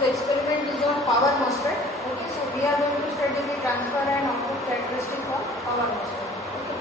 the experiment is on power MOSFET. Okay, so we are going to study the transfer and output characteristic of power MOSFET. Okay,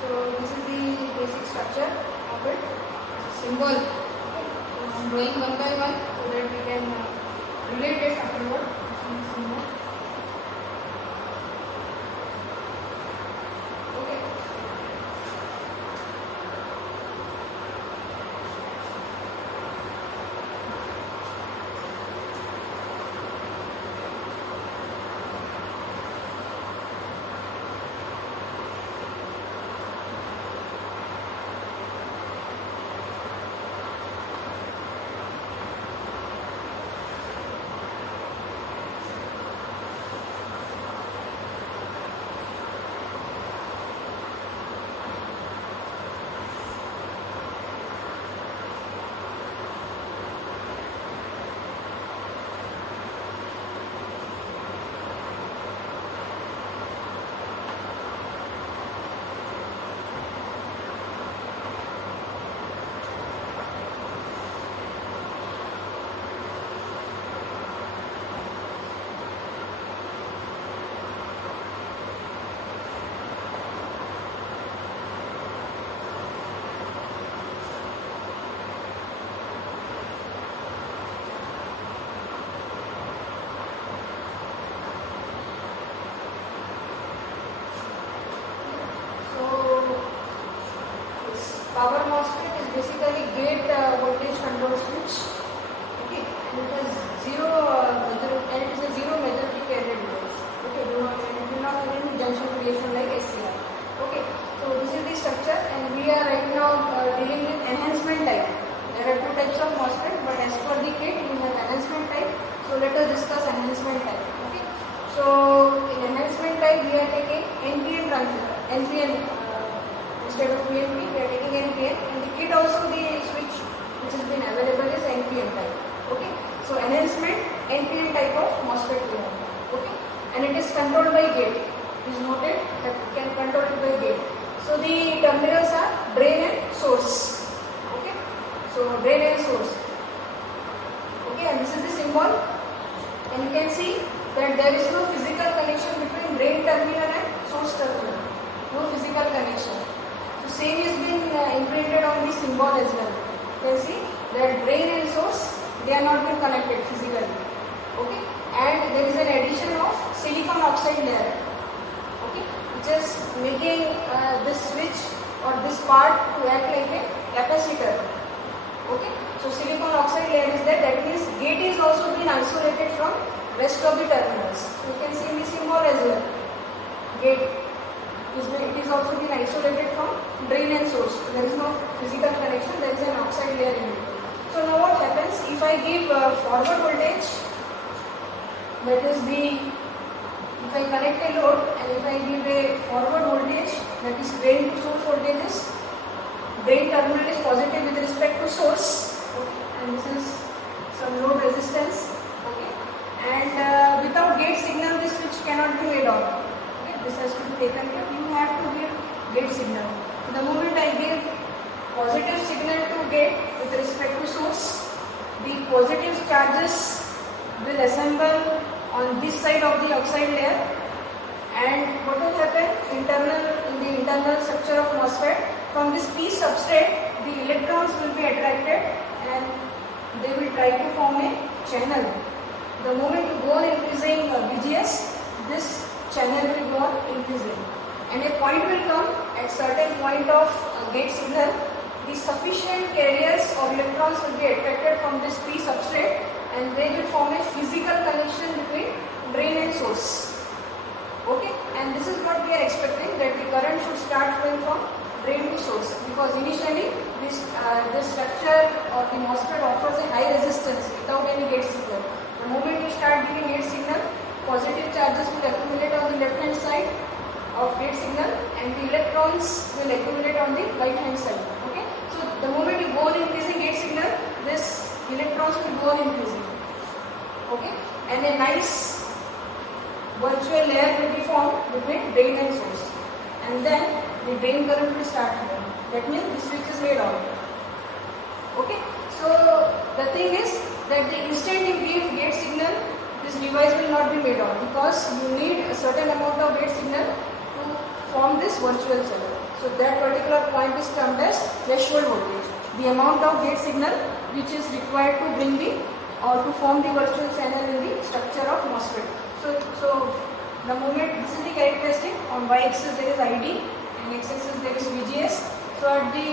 so this is the basic structure of it. Symbol. Okay, so I am drawing one by one so that we can relate it afterward. Symbol. Okay. Power MOSFET is basically gate voltage control switch. Okay, and it is zero majority carrier device. Okay, it will not have any junction creation like SCR. Okay, so this is the structure, and we are right now dealing with enhancement type. There are two types of MOSFET, but as per the kit, we have enhancement type. So let us discuss enhancement type. Okay, so in enhancement type, we are taking NPN transistor, NPN. Instead of PNP, we are taking NPN, and the kit also the switch which has been available is NPN type. Okay, so enhancement NPN type of MOSFET we have. Okay, and it is controlled by gate. It is noted that it can control it by gate. So the terminals are drain and source. Okay, so drain and source. Okay, and this is the symbol, and you can see that there is no physical connection between drain terminal and source terminal. No physical connection. So same is been imprinted on the symbol as well. You can see that drain and source, they are not been connected physically. Okay, and there is an addition of silicon oxide layer. Okay, which is making this switch or this part to act like a capacitor. Okay, so silicon oxide layer is there. That means gate is also been isolated from rest of the terminals. So you can see in the symbol as well. Gate. It is also been isolated from drain and source. There is no physical connection, there is an oxide layer in it. So now what happens, if I give forward voltage, that is if I connect a load and if I give a forward voltage, that is drain to source voltages, drain terminal is positive with respect to source, okay, and this is some load resistance, okay, and without gate signal this switch cannot be made on. This has to be taken care. You have to give gate signal. So the moment I give positive signal to gate with respect to source, the positive charges will assemble on this side of the oxide layer, and what will happen in the internal structure of MOSFET, from this P substrate the electrons will be attracted and they will try to form a channel. The moment you go on increasing VGS, this channel will go on increasing, and a point will come at certain point of gate signal. The sufficient carriers or electrons will be attracted from this P substrate, and they will form a physical connection between drain and source. Okay, and this is what we are expecting, that the current should start flowing from drain to source, because initially this structure or the MOSFET offers a high resistance without any gate signal. The moment you start giving gate signal, positive charges will accumulate on the left hand side of gate signal, and the electrons will accumulate on the right hand side. Okay, so the moment you go on increasing gate signal, this electrons will go on increasing. Okay, and a nice virtual layer will be formed between drain and source, and then the drain current will start flowing. That means the switch is made on. Okay, so the thing is that the instant you give gate signal, this device will not be made on, because you need a certain amount of gate signal to form this virtual channel. So that particular point is termed as threshold voltage. The amount of gate signal which is required to bring the or to form the virtual channel in the structure of MOSFET. So the moment, this is the characteristic. On y-axis there is ID and x-axis there is VGS. So at the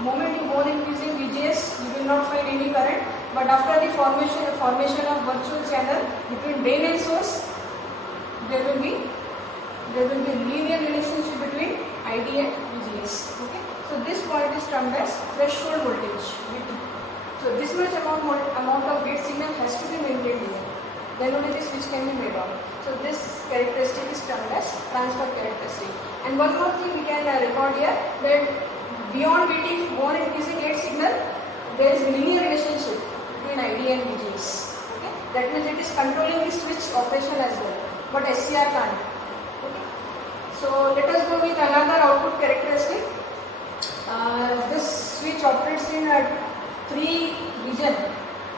moment you go on increasing VGS, you will not find any current. But after the formation of virtual channel between drain and source, there will be linear relationship between ID and VGS. Okay. So this point is termed as threshold voltage. So this much amount of gate signal has to be maintained here. Then only the switch can be made on. So this characteristic is termed as transfer characteristic. And one more thing we can record here, that beyond VT, more increasing gate signal, there is linear relationship between ID and VGS. Okay? That means it is controlling the switch operation as well. But SCR can't. Okay? So let us go with another output characteristic. This switch operates in three regions.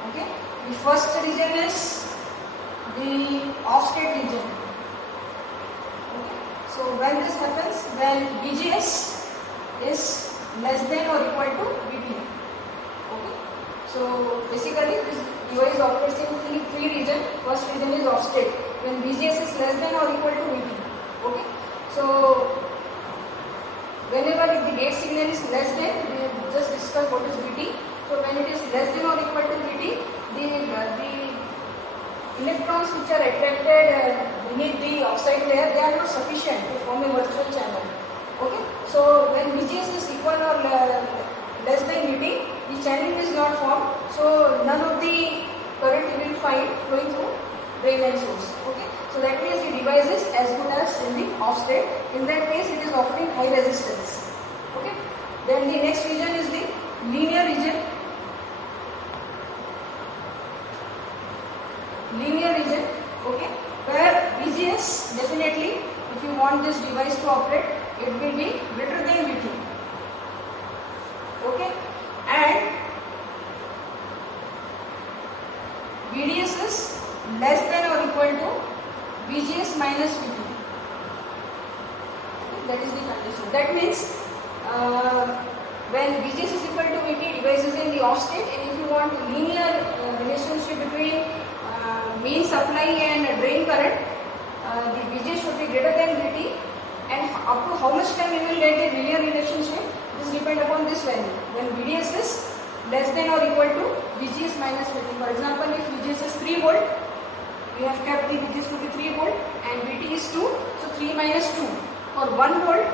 Okay? The first region is the off-state region. Okay. So when this happens, when VGS is less than or equal to VT. Okay. So basically this device operates in three regions. First region is off-state, when VGS is less than or equal to VT. Okay. So whenever the gate signal is less than, we have just discussed what is VT. So when it is less than or equal to VT, the electrons which are attracted beneath the oxide layer, they are not sufficient to form a virtual channel. Okay. So when VGS is equal or less than VT, the channel is not formed. So none of the current you will find flowing through drain and source. Okay. So that means the device is as good as in the off state. In that case, it is offering high resistance. Okay. Then the next region is the linear region. Okay, where VGS definitely, if you want this device to operate, it will be greater than VT. Okay, and VDS is less than or equal to VGS minus VT. Okay, that is the condition. That means when VGS is equal to VT, device is in the off state, and if you want linear relationship between main supply and drain current, the VGS should be greater than VT, and up to how much time we will get a linear relationship, this depends upon this value. When VDS is less than or equal to VGS minus VT. For example, if VGS is 3 volt, we have kept the VGS to be 3 volt and VT is 2, so 3 minus 2. For 1 volt,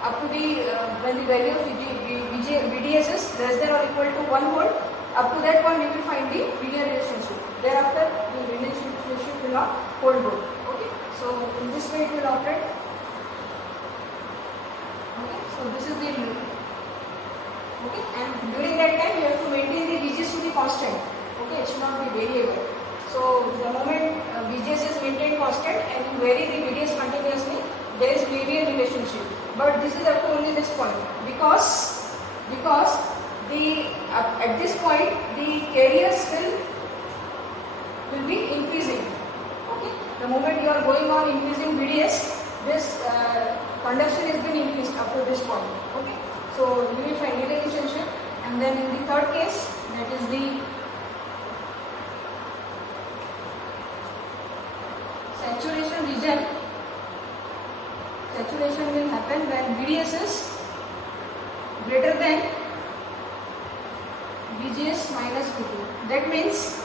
up to the when the value of VDS is less than or equal to 1 volt, up to that point we will find the linear relationship. Thereafter, the relationship will not hold good. Okay. So in this way it will operate. Okay. So this is the okay. And during that time, you have to maintain the VGS to be constant. Okay. It should not be variable. So the moment VGS is maintained constant and you vary the VDS continuously, there is linear relationship. But this is up to only this point, because the at this point the carriers will be increasing. Okay. The moment you are going on increasing VDS, this conduction has been increased up to this point. Okay. So you will find a relationship, and then in the third case, that is the saturation region. Saturation will happen when VDS is greater than VGS minus VT. That means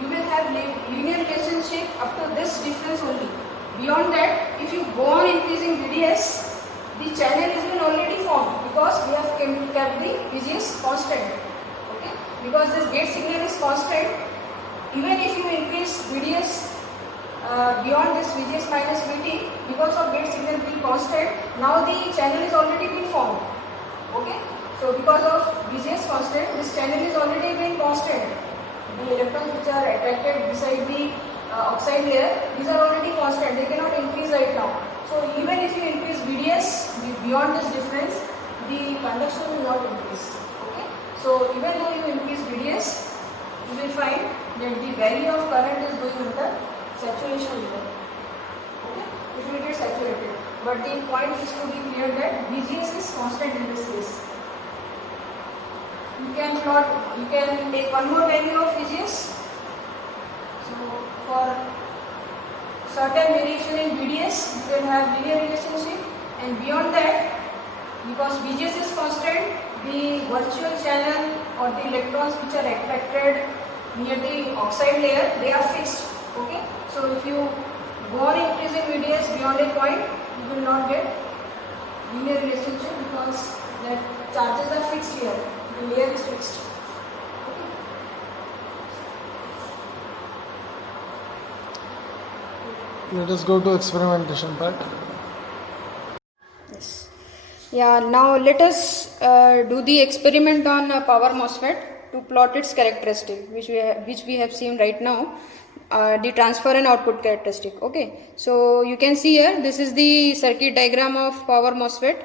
you will have linear relationship up to this difference only. Beyond that, if you go on increasing VDS, the channel has been already formed, because we have kept the VGS constant. Okay? Because this gate signal is constant, even if you increase VDS beyond this VGS minus VT, because of gate signal being constant, now the channel is already been formed. Okay? So because of VGS constant, this channel is already been constant. The electrons which are attracted beside the oxide layer, these are already constant, they cannot increase right now. So even if you increase VDS beyond this difference, the conduction will not increase. Okay? So even though you increase VDS, you will find that the value of current is going under saturation level. Okay, it will get saturated. But the point is to be clear that VGS is constant in this case. You can take one more value of VGS. So for certain variation in VDS, you can have linear relationship, and beyond that, because VGS is constant, the virtual channel or the electrons which are attracted near the oxide layer, they are fixed. Okay, so if you go on increasing VDS beyond a point, you will not get linear relationship because the charges are fixed here, the layer is fixed. Let us go to experimentation part. Yes. Yeah, now let us do the experiment on power MOSFET to plot its characteristic, which we have seen right now, the transfer and output characteristic. Okay, so you can see here, this is the circuit diagram of power MOSFET.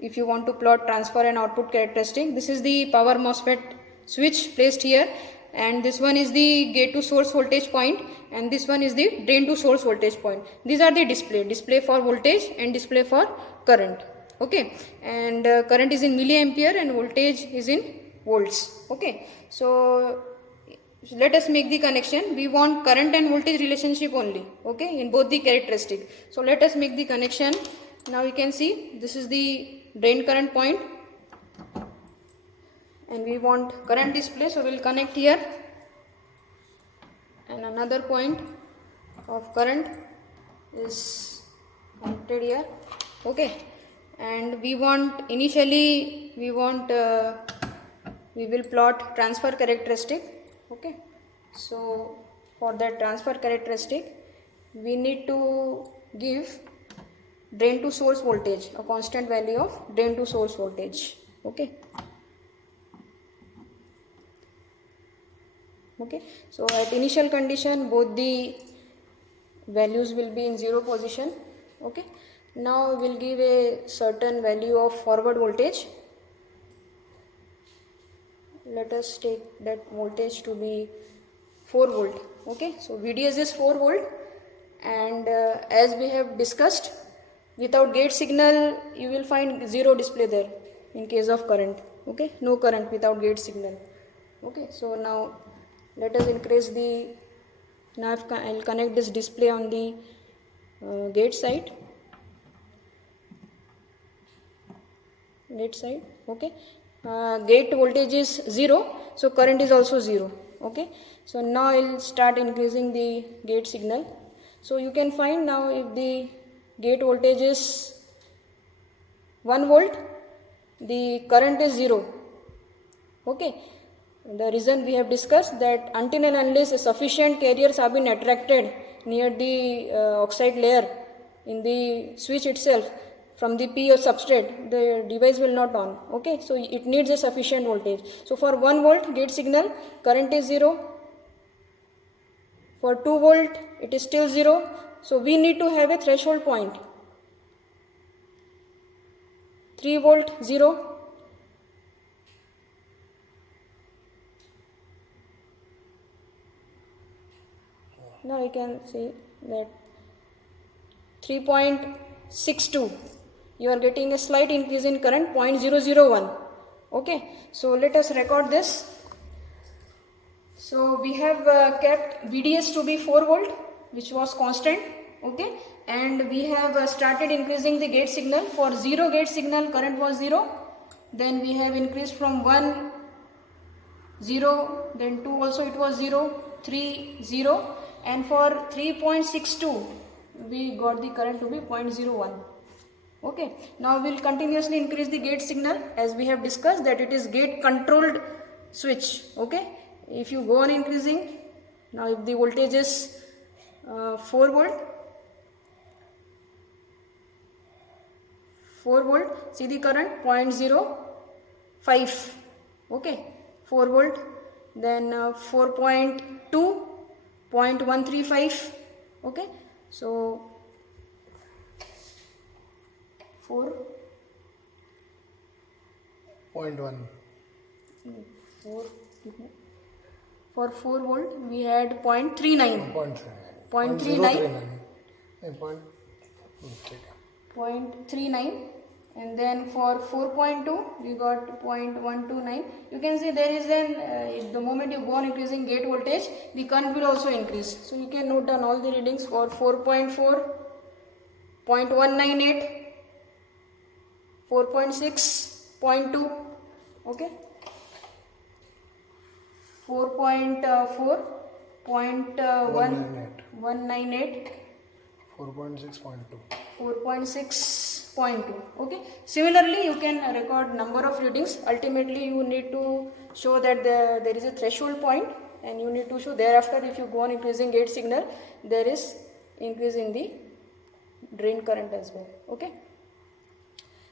If you want to plot transfer and output characteristic, this is the power MOSFET switch placed here, and this one is the gate to source voltage point, and this one is the drain to source voltage point. These are the display for voltage and display for current. Okay, and current is in milliampere and voltage is in volts. Okay, so let us make the connection. We want current and voltage relationship only, okay, in both the characteristic. So let us make the connection. Now you can see this is the drain current point, and we want current display, so we will connect here, and another point of current is connected here. Okay, and we want initially we will plot transfer characteristic. Okay, so for that transfer characteristic we need to give drain to source voltage, a constant value of drain to source voltage. Okay, okay, so at initial condition both the values will be in zero position. Okay, now we will give a certain value of forward voltage. Let us take that voltage to be 4 volt. Okay, so VDS is 4 volt, and as we have discussed, without gate signal you will find zero display there in case of current. Okay, no current without gate signal. Okay, so now let us increase the, now I will connect this display on the gate side. Okay, gate voltage is 0, so current is also 0. Okay, so now I will start increasing the gate signal. So you can find now if the gate voltage is 1 volt, the current is 0. Okay, the reason we have discussed that until and unless sufficient carriers have been attracted near the oxide layer in the switch itself from the P or substrate, the device will not on. Okay, so it needs a sufficient voltage. So for 1 volt gate signal, current is 0. For 2 volt it is still 0. So we need to have a threshold point. 3 volt 0. Now you can see that 3.62, you are getting a slight increase in current, 0.001. Okay, so let us record this. So we have kept VDS to be 4 volt, which was constant. Okay, and we have started increasing the gate signal. For 0 gate signal current was 0, then we have increased from 1 0, then 2 also it was 0, 3 0, and for 3.62 we got the current to be 0.01. Okay, now we will continuously increase the gate signal, as we have discussed that it is gate controlled switch. Okay, if you go on increasing, now if the voltage is 4 volt, see the current 0.05. Okay, 4 volt, then 4.2, 0.135. Okay, so 4.1, For 4 volt we had 0.39. 0.39. Okay. 0.39, and then for 4.2 we got 0.129. You can see there is the moment you go on increasing gate voltage, the current will also increase. So you can note down all the readings for 4.4, 0.198, 4.6, 0.2, okay, 4.4, 0.198, 4.6.2. 4.6.2. okay. Similarly you can record number of readings. Ultimately you need to show that there is a threshold point, and you need to show thereafter if you go on increasing gate signal, there is increase in the drain current as well. Okay,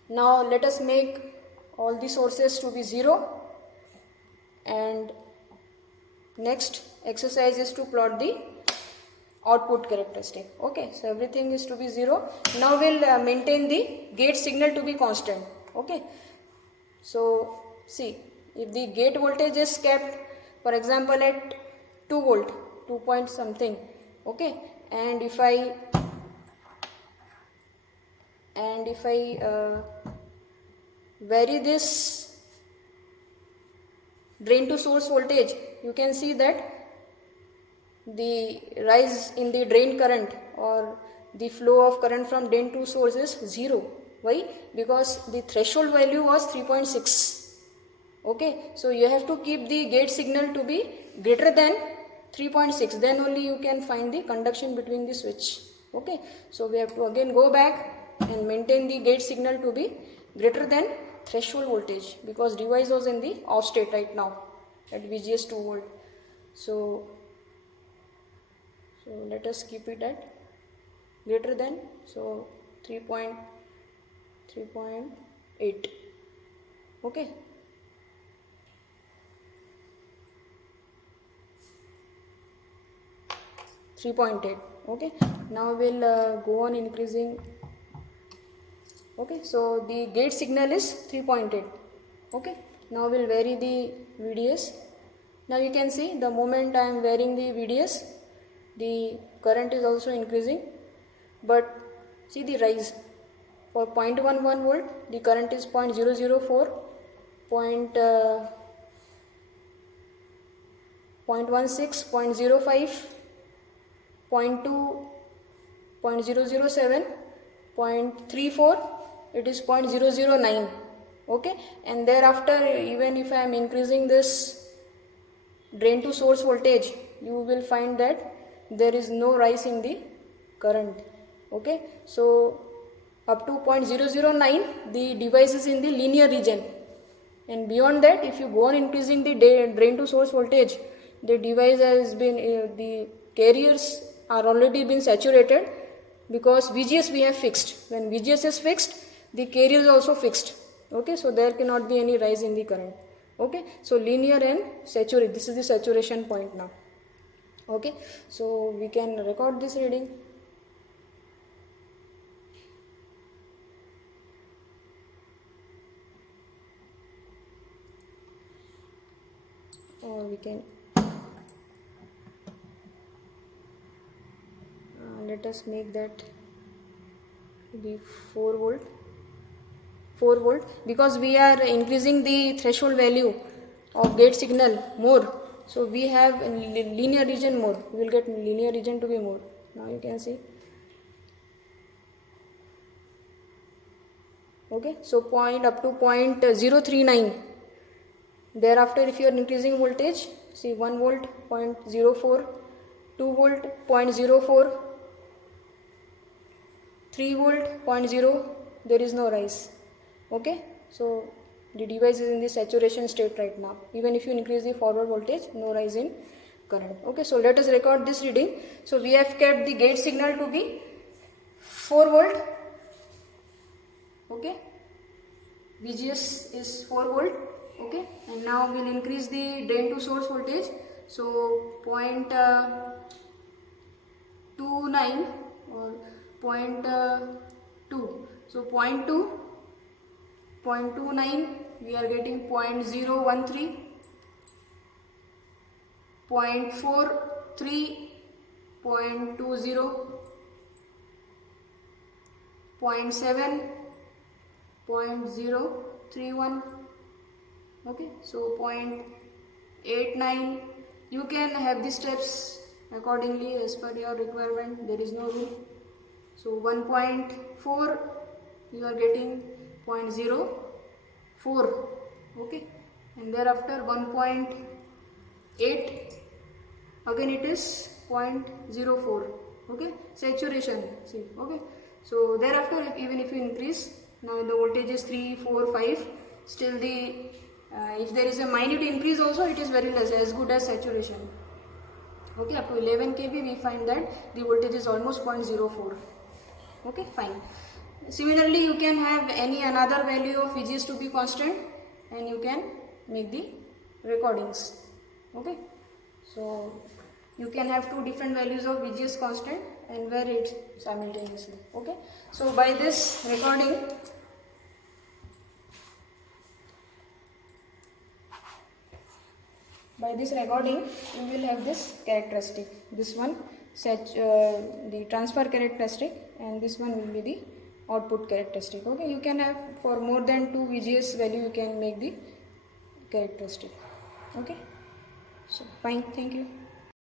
now let us make all the sources to be 0, and next exercise is to plot the output characteristic. Okay, so everything is to be 0. Now we'll maintain the gate signal to be constant. Okay, so see, if the gate voltage is kept, for example, at 2 volt, 2 point something, okay, and if I vary this drain to source voltage, you can see that the rise in the drain current or the flow of current from drain to source is 0. Why? Because the threshold value was 3.6. okay, so you have to keep the gate signal to be greater than 3.6, then only you can find the conduction between the switch. Okay, so we have to again go back and maintain the gate signal to be greater than threshold voltage, because device was in the off state right now at VGS 2 volt. So let us keep it at greater than, so 3.8. okay, okay. Now we'll go on increasing. Okay, so the gate signal is 3.8. okay, now we'll vary the VDS. Now you can see the moment I am varying the VDS, the current is also increasing, but see the rise. For 0.11 volt the current is 0.004, 0.16, 0.05, 0.2, 0.007, 0.34, it is 0.009. okay, and thereafter even if I am increasing this drain to source voltage, you will find that there is no rise in the current. okay, so up to 0.009 the device is in the linear region, and beyond that if you go on increasing the drain to source voltage, the device has been the carriers are already been saturated, because VGS we have fixed. When VGS is fixed, the carrier is also fixed. okay, so there cannot be any rise in the current. okay, so linear and saturated, this is the saturation point now. okay, so we can record this reading. Or we can let us make that be 4 volt, because we are increasing the threshold value of gate signal more, so we have linear region more, we will get linear region to be more. Now you can see. okay, so point up to 0.039. thereafter if you are increasing voltage, see 1 volt 0.04, 2 volt 0.04, 3 volt 0.0, there is no rise. okay, so the device is in the saturation state right now. Even if you increase the forward voltage, no rise in current. okay, so let us record this reading. So we have kept the gate signal to be 4 volt. okay, VGS is 4 volt. okay, and now we'll increase the drain to source voltage, so 0.29 or 0.2, so 0.29 we are getting 0.013, 0.43, 0.20, 0.7, 0.031. Okay, so 0.89. You can have the steps accordingly as per your requirement. There is no rule. So 1.4 you are getting 0.04. Okay, and thereafter 1.8 again it is 0.04. Okay, saturation. See, okay. So thereafter, even if you increase, now the voltage is 3, 4, 5. Still the if there is a minute increase also, it is very less, as good as saturation. Okay, up to 11 kV we find that the voltage is almost 0.04. Okay, fine. Similarly, you can have any another value of VGS to be constant, and you can make the recordings. Okay, so you can have two different values of VGS constant and vary it simultaneously. Okay, so by this recording, you will have this characteristic. This one, the transfer characteristic, and this one will be the output characteristic. Okay, you can have for more than 2 VGS value, you can make the characteristic. Okay, so fine, thank you.